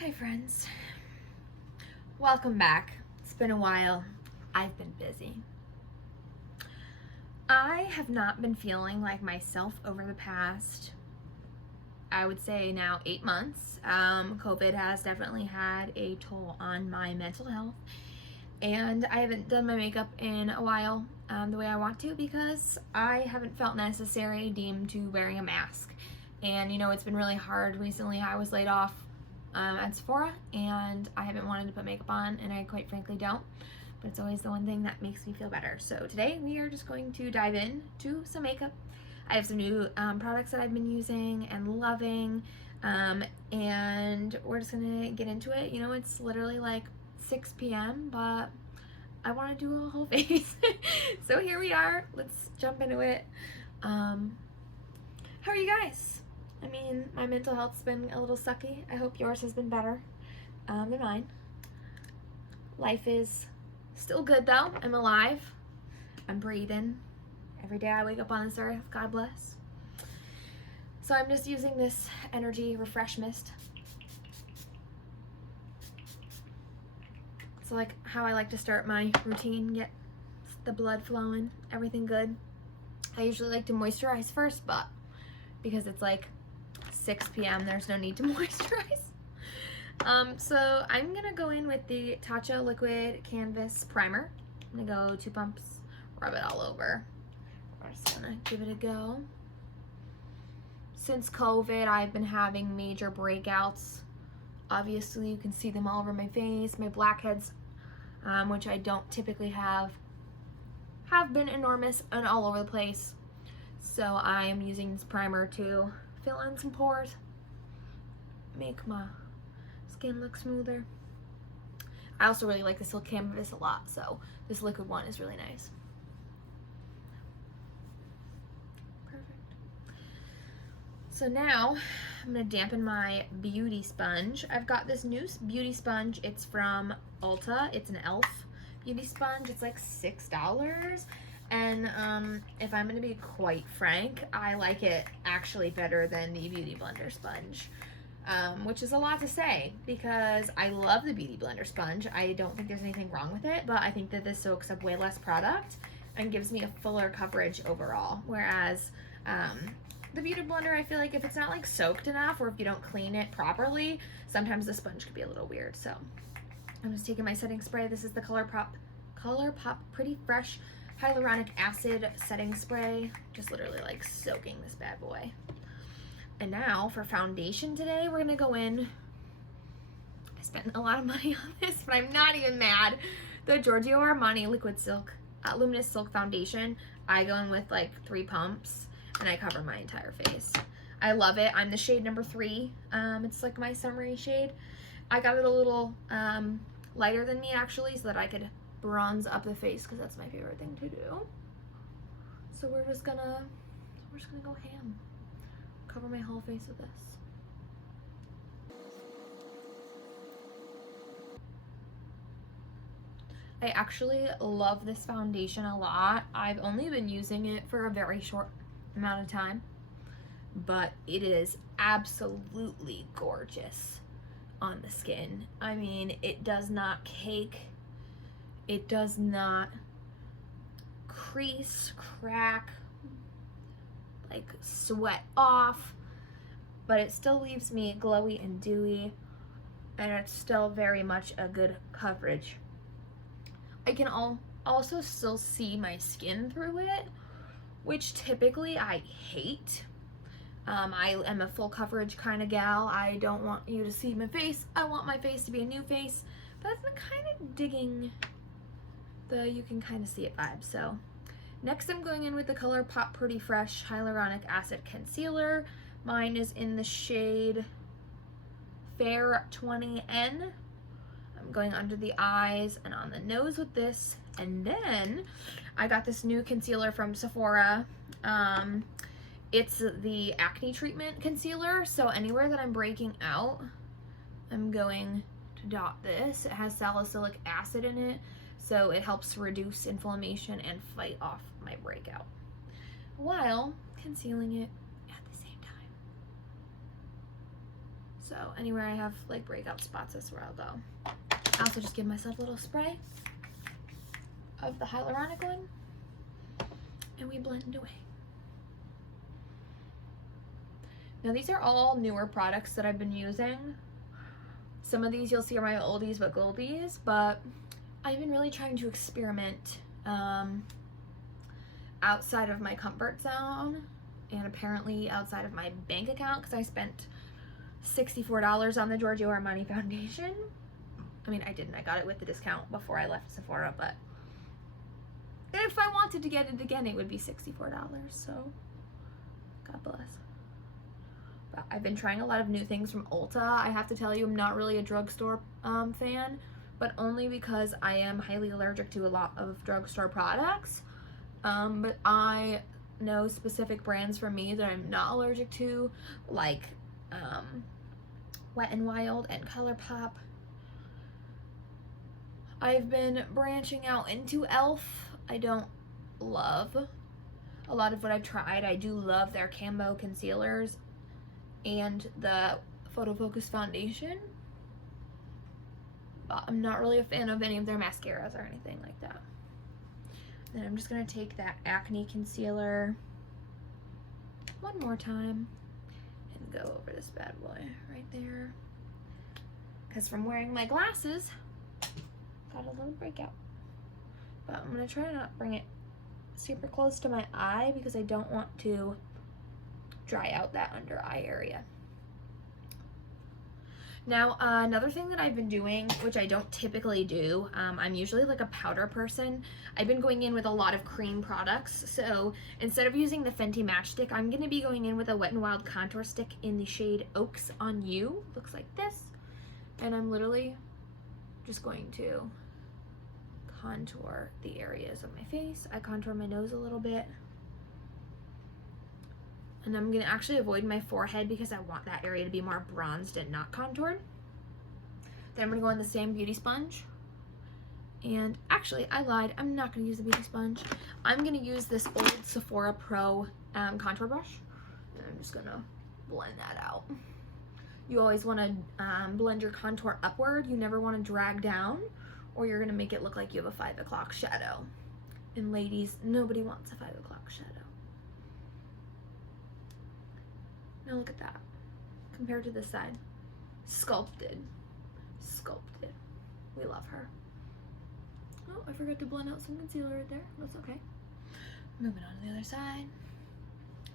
Hi friends, welcome back. It's been a while. I've been busy. I have not been feeling like myself over the past, I would say now 8 months. COVID has definitely had a toll on my mental health, and I haven't done my makeup in a while the way I want to because I haven't felt necessary deemed to wearing a mask. And it's been really hard recently. I was laid off at Sephora, and I haven't wanted to put makeup on, and I quite frankly don't, but it's always the one thing that makes me feel better. So today we are just going to dive in to some makeup. I have some new products that I've been using and loving, and we're just gonna get into it. It's literally like 6 p.m., but I want to do a whole face. So here we are. Let's jump into it. How are you guys? I mean, my mental health's been a little sucky. I hope yours has been better than mine. Life is still good though. I'm alive. I'm breathing. Every day I wake up on this earth. God bless. So I'm just using this energy refresh mist. So like how I like to start my routine, get the blood flowing, everything good. I usually like to moisturize first, but because it's like 6 p.m. there's no need to moisturize. So I'm gonna go in with the Tatcha Liquid Canvas Primer. I'm gonna go 2 pumps, rub it all over. We're just gonna give it a go. Since COVID, I've been having major breakouts. Obviously, you can see them all over my face. My blackheads, which I don't typically have been enormous and all over the place. So I am using this primer to fill in some pores, make my skin look smoother. I also really like the Silk Canvas a lot, so this liquid one is really nice. Perfect. So now I'm gonna dampen my beauty sponge. I've got this new beauty sponge. It's from Ulta. It's an e.l.f. beauty sponge. It's like $6. And if I'm gonna be quite frank, I like it actually better than the Beauty Blender sponge, which is a lot to say because I love the Beauty Blender sponge. I don't think there's anything wrong with it, but I think that this soaks up way less product and gives me a fuller coverage overall. Whereas the Beauty Blender, I feel like if it's not like soaked enough or if you don't clean it properly, sometimes the sponge could be a little weird. So I'm just taking my setting spray. This is the ColourPop Pretty Fresh Hyaluronic Acid Setting Spray. Just literally like soaking this bad boy. And now for foundation today, we're gonna go in. I spent a lot of money on this, but I'm not even mad. The Giorgio Armani Liquid Silk Luminous Silk Foundation. I go in with like 3 pumps and I cover my entire face. I love it. I'm the shade number 3. It's like my summery shade. I got it a little lighter than me actually, so that I could bronze up the face because that's my favorite thing to do. So we're just gonna go ham. Cover my whole face with this. I actually love this foundation a lot. I've only been using it for a very short amount of time, but it is absolutely gorgeous on the skin. I mean, it does not cake. It does not crease, crack, like sweat off, but it still leaves me glowy and dewy, and it's still very much a good coverage. I can also still see my skin through it, which typically I hate. I am a full coverage kind of gal. I don't want you to see my face. I want my face to be a new face, but I've been kind of digging the you can kind of see it vibe. So next I'm going in with the ColourPop Pretty Fresh Hyaluronic Acid Concealer. Mine is in the shade Fair 20N. I'm going under the eyes and on the nose with this. And then I got this new concealer from Sephora. It's the Acne Treatment Concealer. So anywhere that I'm breaking out, I'm going to dot this. It has salicylic acid in it, so it helps reduce inflammation and fight off my breakout while concealing it at the same time. So anywhere I have like breakout spots, that's where I'll go. I also just give myself a little spray of the hyaluronic one, and we blend away. Now these are all newer products that I've been using. Some of these you'll see are my oldies but goldies, but I've been really trying to experiment outside of my comfort zone and apparently outside of my bank account, because I spent $64 on the Giorgio Armani foundation. I mean, I didn't. I got it with the discount before I left Sephora, but if I wanted to get it again, it would be $64, so God bless. But I've been trying a lot of new things from Ulta. I have to tell you, I'm not really a drugstore fan, but only because I am highly allergic to a lot of drugstore products. But I know specific brands for me that I'm not allergic to, like Wet n Wild and ColourPop. I've been branching out into e.l.f. I don't love a lot of what I've tried. I do love their Camo concealers and the Photo Focus foundation, but I'm not really a fan of any of their mascaras or anything like that. Then I'm just going to take that acne concealer one more time and go over this bad boy right there, because from wearing my glasses, got a little breakout. But I'm going to try to not bring it super close to my eye because I don't want to dry out that under eye area. Now, another thing that I've been doing, which I don't typically do, I'm usually like a powder person. I've been going in with a lot of cream products. So instead of using the Fenty Matchstick, I'm going to be going in with a Wet n Wild contour stick in the shade Oaks on You. Looks like this. And I'm literally just going to contour the areas of my face. I contour my nose a little bit. And I'm going to actually avoid my forehead because I want that area to be more bronzed and not contoured. Then I'm going to go in the same beauty sponge. And actually, I lied. I'm not going to use the beauty sponge. I'm going to use this old Sephora Pro contour brush. And I'm just going to blend that out. You always want to blend your contour upward. You never want to drag down, or you're going to make it look like you have a 5 o'clock shadow. And ladies, nobody wants a 5 o'clock shadow. Now look at that, compared to this side. Sculpted. Sculpted. We love her. Oh, I forgot to blend out some concealer right there. That's okay. Moving on to the other side.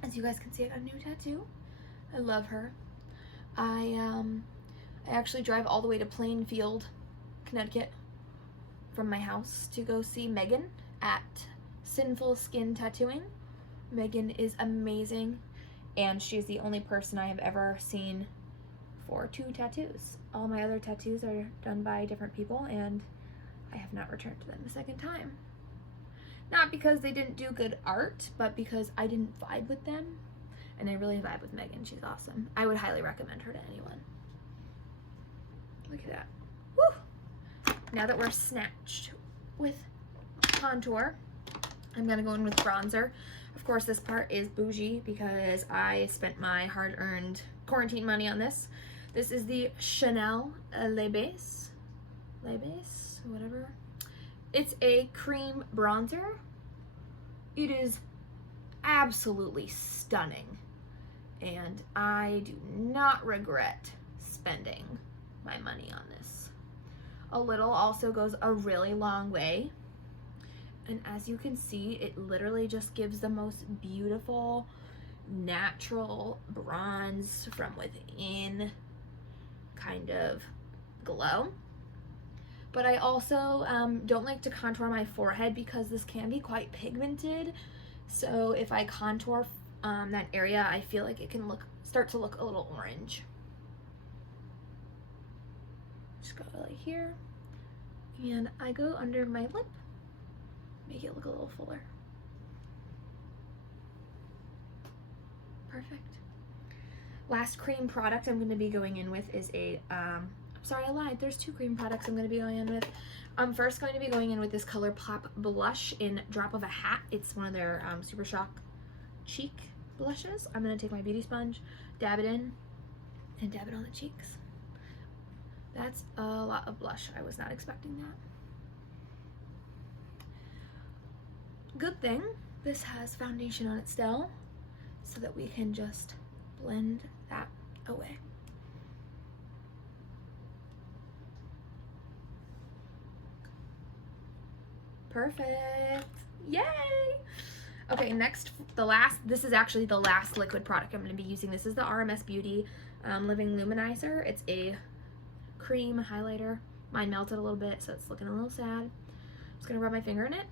As you guys can see, I got a new tattoo. I love her. I actually drive all the way to Plainfield, Connecticut from my house to go see Megan at Sinful Skin Tattooing. Megan is amazing. And she's the only person I have ever seen for 2 tattoos. All my other tattoos are done by different people, and I have not returned to them a second time. Not because they didn't do good art, but because I didn't vibe with them. And I really vibe with Megan. She's awesome. I would highly recommend her to anyone. Look at that. Woo! Now that we're snatched with contour, I'm going to go in with bronzer. Of course, this part is bougie because I spent my hard-earned quarantine money on this. This is the Chanel Le Base. Le Base, whatever. It's a cream bronzer. It is absolutely stunning. And I do not regret spending my money on this. A little also goes a really long way. And as you can see, it literally just gives the most beautiful, natural bronze from within kind of glow. But I also don't like to contour my forehead because this can be quite pigmented. So if I contour that area, I feel like it can start to look a little orange. Just go like here. And I go under my lip. Make it look a little fuller. Perfect. Last cream product I'm going to be going in with is a, sorry I lied, there's 2 cream products I'm going to be going in with. I'm first going to be going in with this ColourPop blush in Drop of a Hat. It's one of their Super Shock cheek blushes. I'm going to take my beauty sponge, dab it in, and dab it on the cheeks. That's a lot of blush. I was not expecting that. Good thing this has foundation on it still, so that we can just blend that away. Perfect. Yay! Okay, next, this is actually the last liquid product I'm going to be using. This is the RMS Beauty Living Luminizer. It's a cream highlighter. Mine melted a little bit, so it's looking a little sad. I'm just going to rub my finger in it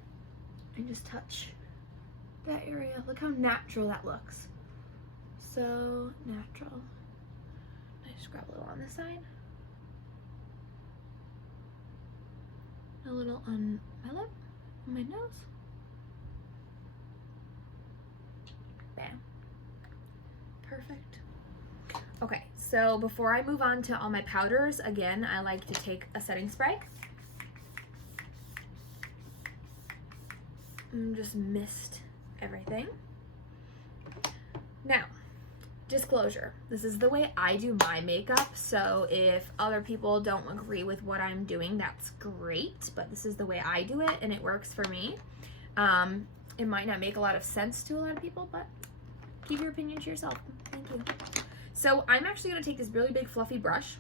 and just touch that area. Look how natural that looks. So natural. I just grab a little on this side. A little on my lip, on my nose. Bam. Perfect. Okay, so before I move on to all my powders, again, I like to take a setting spray and just mist everything. Now, disclosure, this is the way I do my makeup, so if other people don't agree with what I'm doing, that's great, but this is the way I do it and it works for me. It might not make a lot of sense to a lot of people, but keep your opinion to yourself. Thank you. So I'm actually going to take this really big fluffy brush,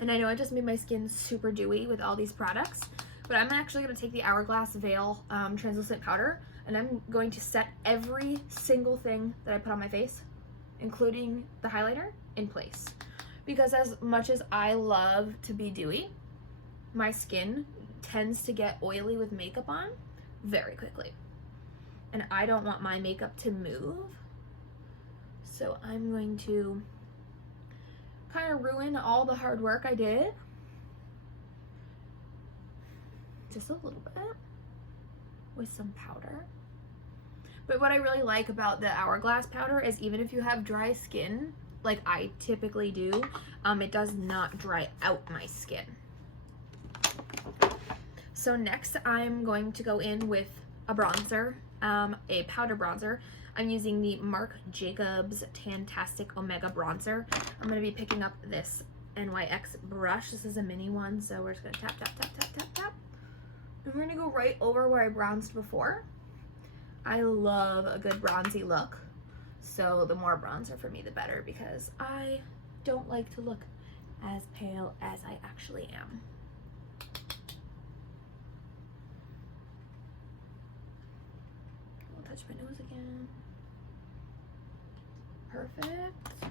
and I know I just made my skin super dewy with all these products, but I'm actually going to take the Hourglass Veil translucent powder, and I'm going to set every single thing that I put on my face, including the highlighter, in place. Because as much as I love to be dewy, my skin tends to get oily with makeup on very quickly. And I don't want my makeup to move. So I'm going to kind of ruin all the hard work I did. Just a little bit with some powder. But what I really like about the Hourglass powder is even if you have dry skin, like I typically do, it does not dry out my skin. So next I'm going to go in with a bronzer, a powder bronzer. I'm using the Marc Jacobs Tantastic Omega Bronzer. I'm going to be picking up this NYX brush. This is a mini one, so we're just going to tap, tap, tap, tap, tap, tap. And we're going to go right over where I bronzed before. I love a good bronzy look, so the more bronzer for me the better, because I don't like to look as pale as I actually am. I'll touch my nose again. Perfect.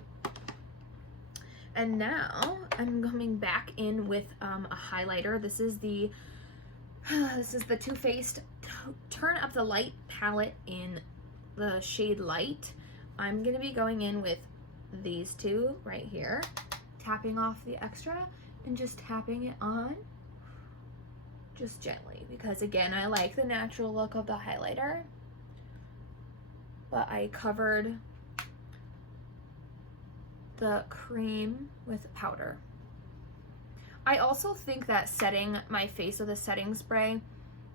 And now I'm coming back in with a highlighter. This is the Too Faced Turn Up the Light palette in the shade Light. I'm gonna be going in with these two right here, tapping off the extra and just tapping it on just gently, because again, I like the natural look of the highlighter, but I covered the cream with powder. I also think that setting my face with a setting spray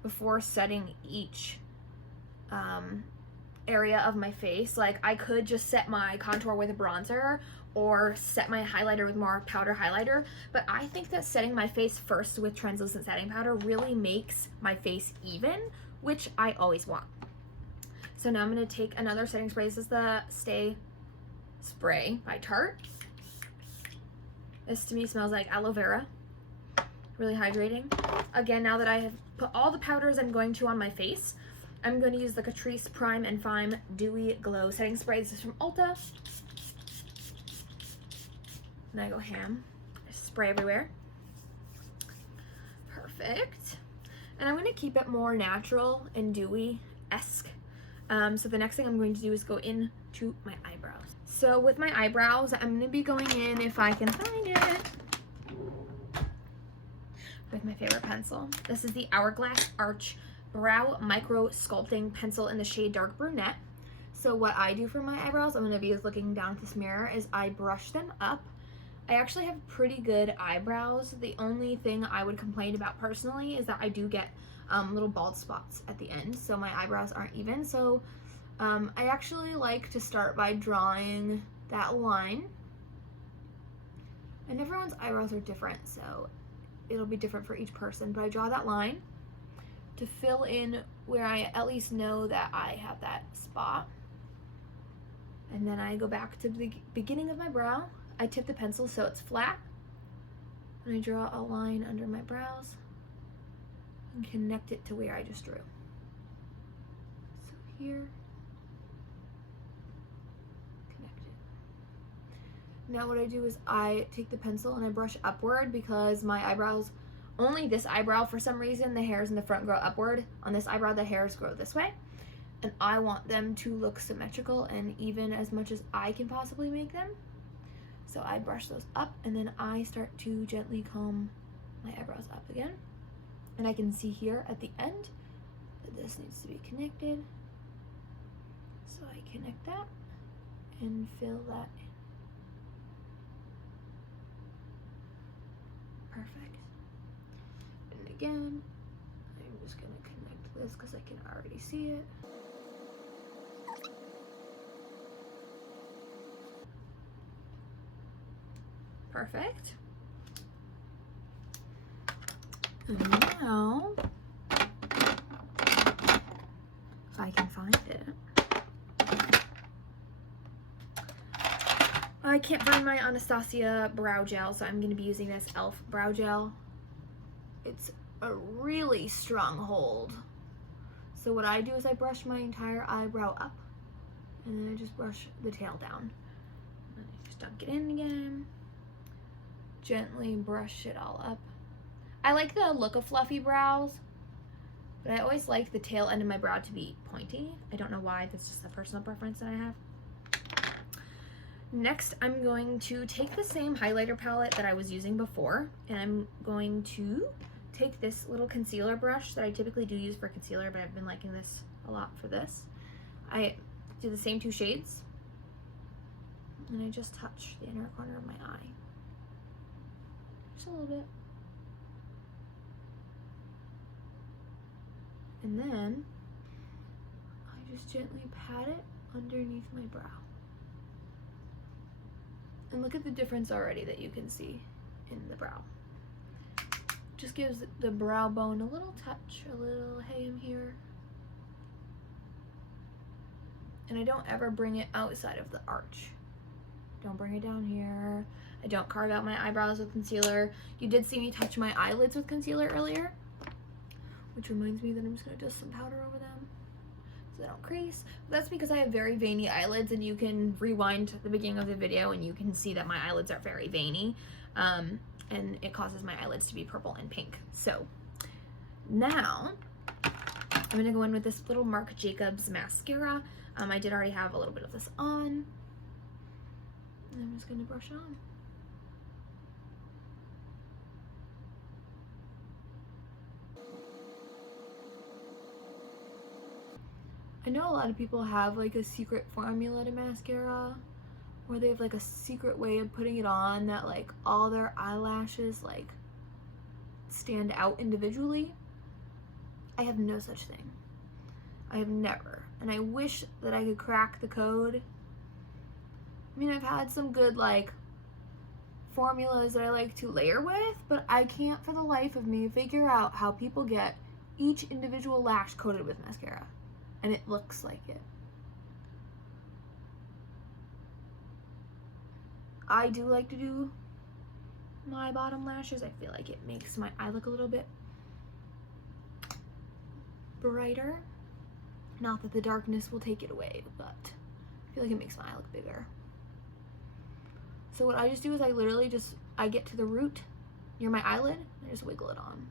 before setting each area of my face, like I could just set my contour with a bronzer or set my highlighter with more powder highlighter, but I think that setting my face first with translucent setting powder really makes my face even, which I always want. So now I'm going to take another setting spray. This is the Stay Spray by Tarte. This to me smells like aloe vera. Really hydrating. Again, now that I have put all the powders I'm going to on my face, I'm going to use the Catrice Prime and Fime Dewy Glow Setting Spray. This is from Ulta. And I go ham. I spray everywhere. Perfect. And I'm going to keep it more natural and dewy-esque. So the next thing I'm going to do is go into my eyebrows. So with my eyebrows, I'm going to be going in, if I can find it, with my favorite pencil. This is the Hourglass Arch Brow Micro Sculpting Pencil in the shade Dark Brunette. So what I do for my eyebrows, I'm going to be looking down at this mirror, is I brush them up. I actually have pretty good eyebrows. The only thing I would complain about personally is that I do get little bald spots at the end, so my eyebrows aren't even. So I actually like to start by drawing that line And everyone's eyebrows are different, so it'll be different for each person. But I draw that line to fill in where I at least know that I have that spot. And then I go back to the beginning of my brow. I tip the pencil so it's flat. And I draw a line under my brows and connect it to where I just drew. So here, connect it. Now what I do is I take the pencil and I brush upward because my eyebrows, only this eyebrow for some reason, the hairs in the front grow upward. On this eyebrow, the hairs grow this way. And I want them to look symmetrical and even as much as I can possibly make them. So I brush those up and then I start to gently comb my eyebrows up again. And I can see here at the end that this needs to be connected. So I connect that and fill that in. Perfect. And again, I'm just gonna connect this because I can already see it. Perfect. And now, if I can find it. I can't find my Anastasia brow gel, so I'm going to be using this e.l.f. brow gel. It's a really strong hold. So what I do is I brush my entire eyebrow up, and then I just brush the tail down. And I just dunk it in again. Gently brush it all up. I like the look of fluffy brows, but I always like the tail end of my brow to be pointy. I don't know why, that's just a personal preference that I have. Next, I'm going to take the same highlighter palette that I was using before, and I'm going to take this little concealer brush that I typically do use for concealer, but I've been liking this a lot for this. I do the same 2 shades, and I just touch the inner corner of my eye. Just a little bit. And then I just gently pat it underneath my brow. And look at the difference already that you can see in the brow. Just gives the brow bone a little touch, a little hey, I'm here. And I don't ever bring it outside of the arch. Don't bring it down here. I don't carve out my eyebrows with concealer. You did see me touch my eyelids with concealer earlier, which reminds me that I'm just gonna dust some powder over them so they don't crease. But that's because I have very veiny eyelids, and you can rewind the beginning of the video and you can see that my eyelids are very veiny, and it causes my eyelids to be purple and pink. So now I'm gonna go in with this little Marc Jacobs mascara. I did already have a little bit of this on, and I'm just gonna brush it on. I know a lot of people have like a secret formula to mascara, or they have like a secret way of putting it on that like all their eyelashes like stand out individually. I have no such thing. I have never, and I wish that I could crack the code. I mean, I've had some good like formulas that I like to layer with, but I can't for the life of me figure out how people get each individual lash coated with mascara. And it looks like it. I do like to do my bottom lashes. I feel like it makes my eye look a little bit brighter. Not that the darkness will take it away, but I feel like it makes my eye look bigger. So what I just do is I literally just, I get to the root near my eyelid, and I just wiggle it on.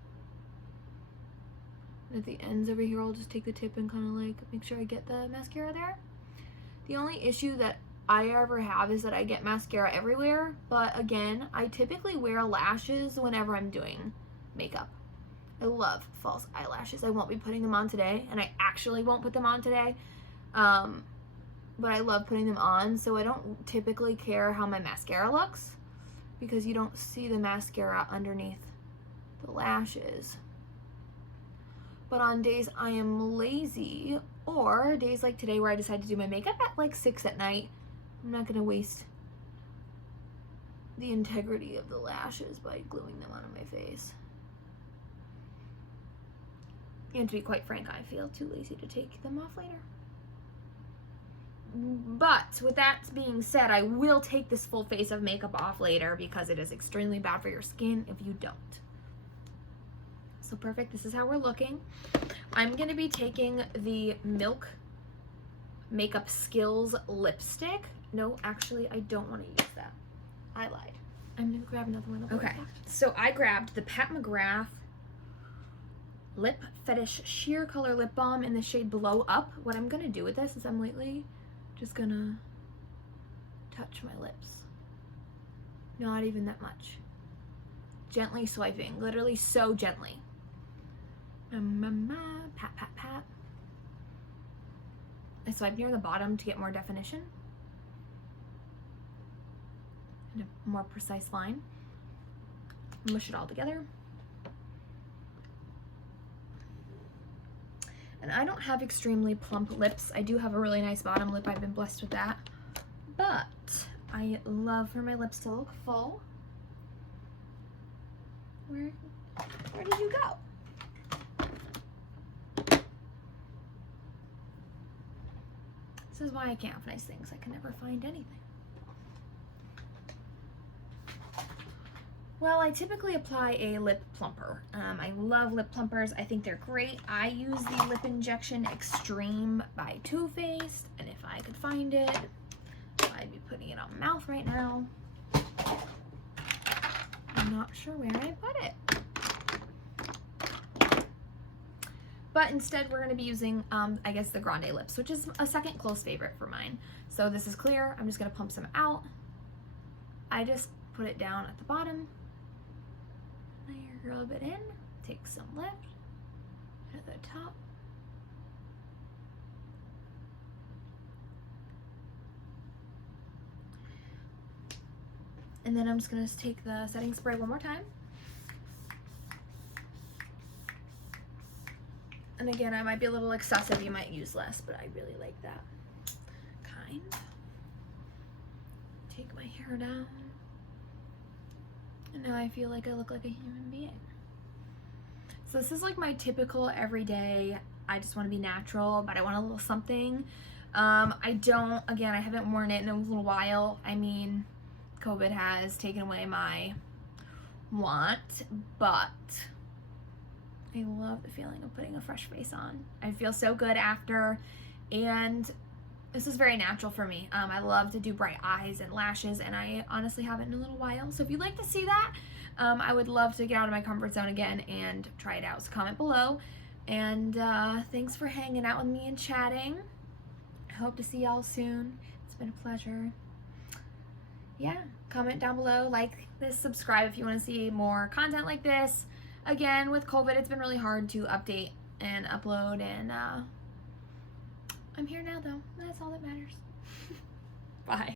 And at the ends over here, I'll just take the tip and kind of like make sure I get the mascara there. The only issue that I ever have is that I get mascara everywhere, but again, I typically wear lashes whenever I'm doing makeup. I love false eyelashes. I won't be putting them on today, and I actually won't put them on today, but I love putting them on, so I don't typically care how my mascara looks because you don't see the mascara underneath the lashes. But on days I am lazy, or days like today where I decide to do my makeup at like 6 at night, I'm not gonna waste the integrity of the lashes by gluing them onto my face. And to be quite frank, I feel too lazy to take them off later. But with that being said, I will take this full face of makeup off later because it is extremely bad for your skin if you don't. So perfect, this is how we're looking. I'm gonna be taking the Milk Makeup Skills lipstick. No, actually, I don't wanna use that. I lied. I'm gonna grab another one. Okay, so I grabbed the Pat McGrath Lip Fetish Sheer Color Lip Balm in the shade Blow Up. What I'm gonna do with this is I'm lightly just gonna touch my lips. Not even that much. Gently swiping, literally so gently. Pat, pat, pat. I swipe near the bottom to get more definition and a more precise line. Mush it all together. And I don't have extremely plump lips. I do have a really nice bottom lip. I've been blessed with that. But I love for my lips to look full. Where did you go? This is why I can't have nice things. I can never find anything. Well, I typically apply a lip plumper. I love lip plumpers. I think they're great. I use the Lip Injection Extreme by Too Faced, and if I could find it, I'd be putting it on my mouth right now. I'm not sure where I put it. But instead, we're going to be using, I guess, the Grande Lips, which is a second close favorite for mine. So this is clear. I'm just going to pump some out. I just put it down at the bottom. Layer a little bit in. Take some lip at the top. And then I'm just going to take the setting spray one more time. And again, I might be a little excessive. You might use less, but I really like that kind. Take my hair down. And now I feel like I look like a human being. So this is like my typical everyday, I just want to be natural, but I want a little something. Again, I haven't worn it in a little while. I mean, COVID has taken away my want, but I love the feeling of putting a fresh face on. I feel so good after, and this is very natural for me. I love to do bright eyes and lashes, and I honestly haven't in a little while. So if you'd like to see that, I would love to get out of my comfort zone again and try it out. So comment below. And thanks for hanging out with me and chatting. I hope to see y'all soon. It's been a pleasure. Yeah, comment down below, like this, subscribe if you want to see more content like this. Again, with COVID, it's been really hard to update and upload, and I'm here now, though. That's all that matters. Bye.